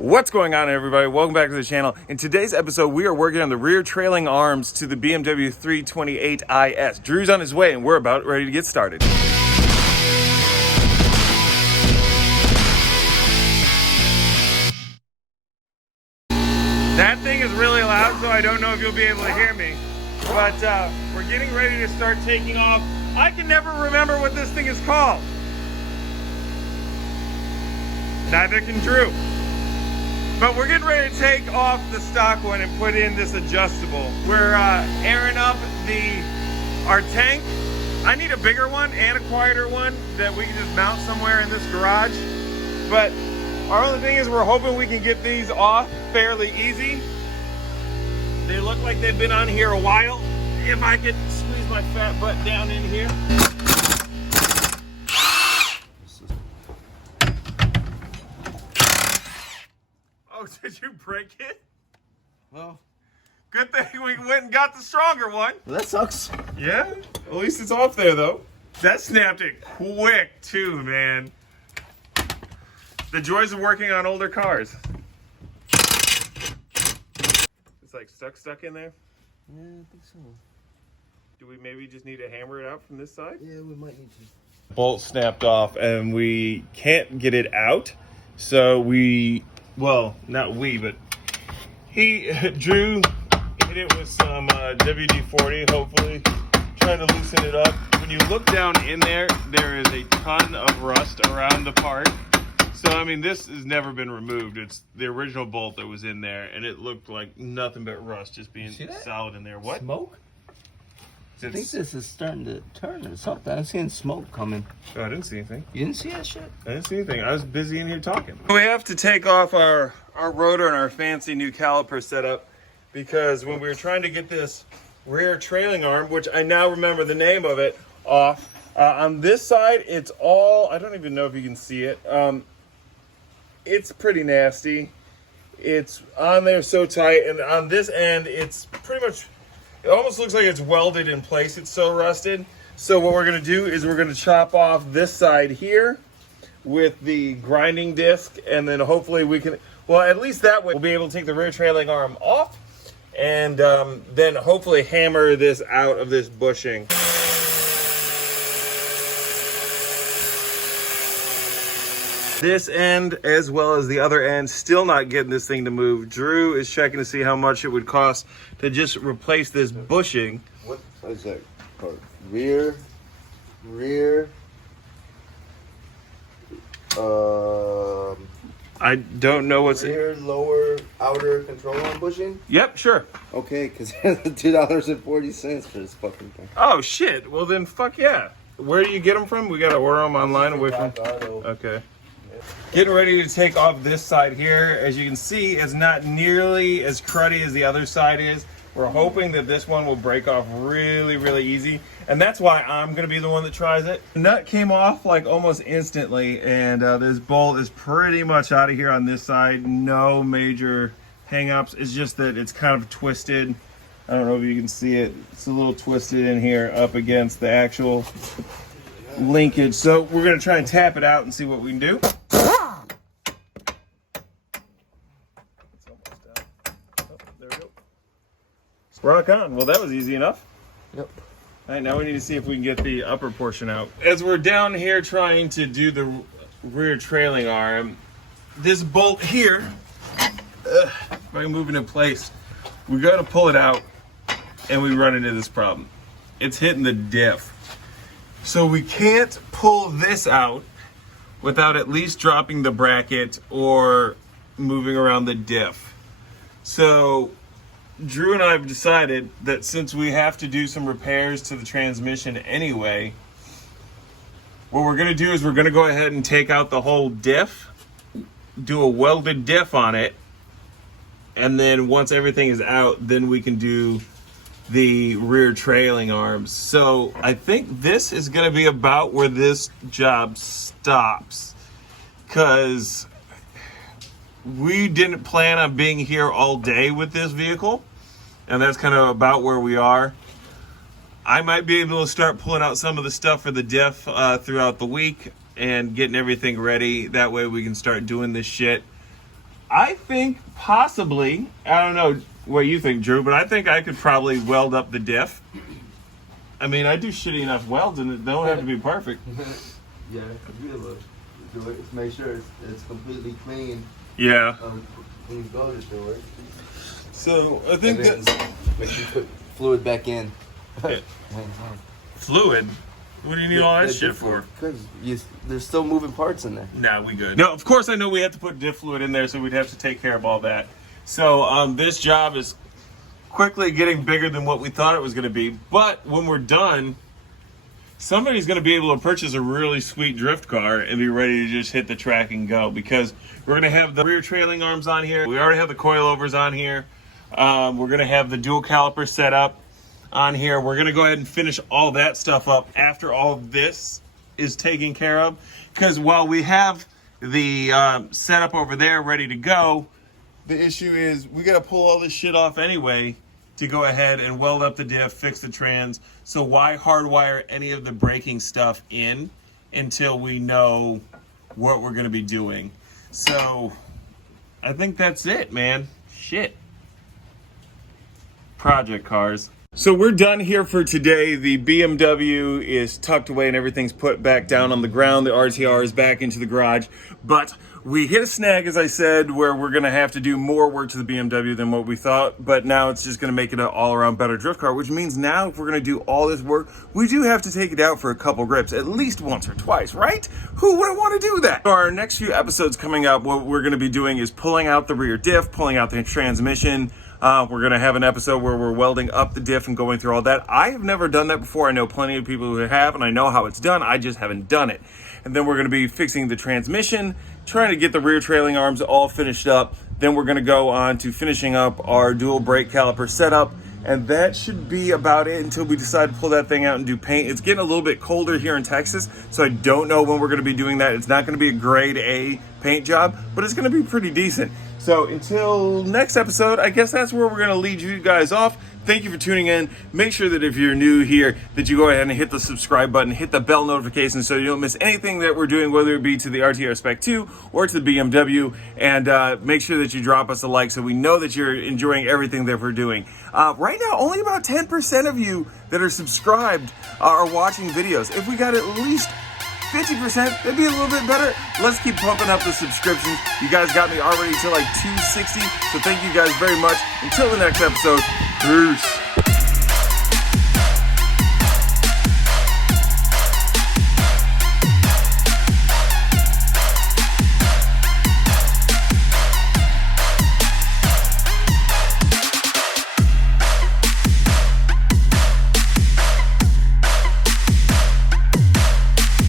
What's going on, everybody? Welcome back to the channel. In today's episode, we are working on the rear trailing arms to the BMW 328 IS. Drew's on his way and we're about ready to get started. That thing is really loud, so I don't know if you'll be able to hear me. But we're getting ready to start taking off. I can never remember what this thing is called. Neither can Drew. But we're getting ready to take off the stock one and put in this adjustable. We're airing up our tank. I need a bigger one and a quieter one that we can just mount somewhere in this garage. But our only thing is we're hoping we can get these off fairly easy. They look like they've been on here a while. If I could squeeze my fat butt down in here. Oh, did you break it? Well, good thing we went and got the stronger one. well, that sucks. Yeah, at least it's off there though. That snapped it quick too, man. The joys of working on older cars. It's like stuck in there. Yeah, I think so. Do we maybe just need to hammer it out from this side? Yeah, we might need to. Bolt snapped off and we can't get it out. So well, not we, but Drew hit it with some WD-40, hopefully, trying to loosen it up. When you look down in there, there is a ton of rust around the part. So, I mean, this has never been removed. It's the original bolt that was in there, and it looked like nothing but rust just being solid in there. What? Smoke? I think this is starting to turn or something. I'm seeing smoke coming. Oh, I didn't see anything. You didn't see that shit? I didn't see anything. I was busy in here talking. We have to take off our rotor and our fancy new caliper setup because when we were trying to get this rear trailing arm, which I now remember the name of it, off, on this side, it's all, I don't even know if you can see it. It's pretty nasty. It's on there so tight, and on this end, it's pretty much, it almost looks like it's welded in place. It's so rusted. So what we're gonna do is we're gonna chop off this side here with the grinding disc, and then hopefully we can, well, at least that way we'll be able to take the rear trailing arm off and then hopefully hammer this out of this bushing. This end as well as the other end, still not getting this thing to move. Drew is checking to see how much it would cost to just replace this bushing. What is that called? Rear. I don't know what's rear, lower, outer control arm bushing? Yep, sure. Okay, because $2.40 for this fucking thing. Oh shit, well then fuck yeah. Where do you get them from? We gotta order them online away from. Okay. Getting ready to take off this side here. As you can see, it's not nearly as cruddy as the other side is. We're hoping that this one will break off really, really easy. And that's why I'm gonna be the one that tries it. The nut came off like almost instantly, and this bolt is pretty much out of here on this side. No major hang-ups. It's just that it's kind of twisted. I don't know if you can see it. It's a little twisted in here up against the actual linkage. So we're gonna try and tap it out and see what we can do. Rock on. Well, that was easy enough. Yep. All right, now we need to see if we can get the upper portion out. As we're down here trying to do the rear trailing arm, this bolt here, if I can move it in place, we got to pull it out, and we run into this problem. It's hitting the diff. So we can't pull this out without at least dropping the bracket or moving around the diff. So Drew and I have decided that since we have to do some repairs to the transmission anyway, what we're going to do is we're going to go ahead and take out the whole diff, do a welded diff on it, and then once everything is out, then we can do the rear trailing arms. So I think this is going to be about where this job stops, because we didn't plan on being here all day with this vehicle. And that's kind of about where we are. I might be able to start pulling out some of the stuff for the diff throughout the week and getting everything ready. That way we can start doing this shit. I think possibly, I don't know what you think, Drew, but I think I could probably weld up the diff. I mean, I do shitty enough welds, and it don't have to be perfect. Yeah, be able to do it. Just make sure it's completely clean. Yeah. When you go to do it. So I think that make sure you put fluid back in. Fluid. What do you need all that shit for? Because there's still moving parts in there. Nah, we good. No, of course I know we have to put diff fluid in there, so we'd have to take care of all that. So this job is quickly getting bigger than what we thought it was going to be. But when we're done, somebody's going to be able to purchase a really sweet drift car and be ready to just hit the track and go, because we're going to have the rear trailing arms on here. We already have the coilovers on here. We're going to have the dual caliper set up on here. We're going to go ahead and finish all that stuff up after all of this is taken care of, because while we have the setup over there ready to go, the issue is we got to pull all this shit off anyway to go ahead and weld up the diff, fix the trans. So why hardwire any of the braking stuff in until we know what we're going to be doing? So I think that's it, man. Shit. Project cars. So we're done here for today. The BMW is tucked away and everything's put back down on the ground. The RTR is back into the garage. But we hit a snag, as I said, where we're going to have to do more work to the BMW than what we thought. But now it's just going to make it an all-around better drift car, which means now if we're going to do all this work, we do have to take it out for a couple grips, at least once or twice, right? Who wouldn't want to do that? So our next few episodes coming up, what we're going to be doing is pulling out the rear diff, pulling out the transmission. We're going to have an episode where we're welding up the diff and going through all that. I have never done that before. I know plenty of people who have, and I know how it's done. I just haven't done it. And then we're going to be fixing the transmission, trying to get the rear trailing arms all finished up. Then we're going to go on to finishing up our dual brake caliper setup. And that should be about it until we decide to pull that thing out and do paint. It's getting a little bit colder here in Texas, so I don't know when we're going to be doing that. It's not going to be a grade A paint job, but it's going to be pretty decent. So until next episode, I guess that's where we're going to lead you guys off. Thank you for tuning in. Make sure that if you're new here, that you go ahead and hit the subscribe button, hit the bell notification so you don't miss anything that we're doing, whether it be to the RTR Spec 2 or to the BMW. And make sure that you drop us a like so we know that you're enjoying everything that we're doing. Right now, only about 10% of you that are subscribed are watching videos. If we got at least 50%, that'd be a little bit better. Let's keep pumping up the subscriptions. You guys got me already to like 260, so thank you guys very much. Until the next episode, peace.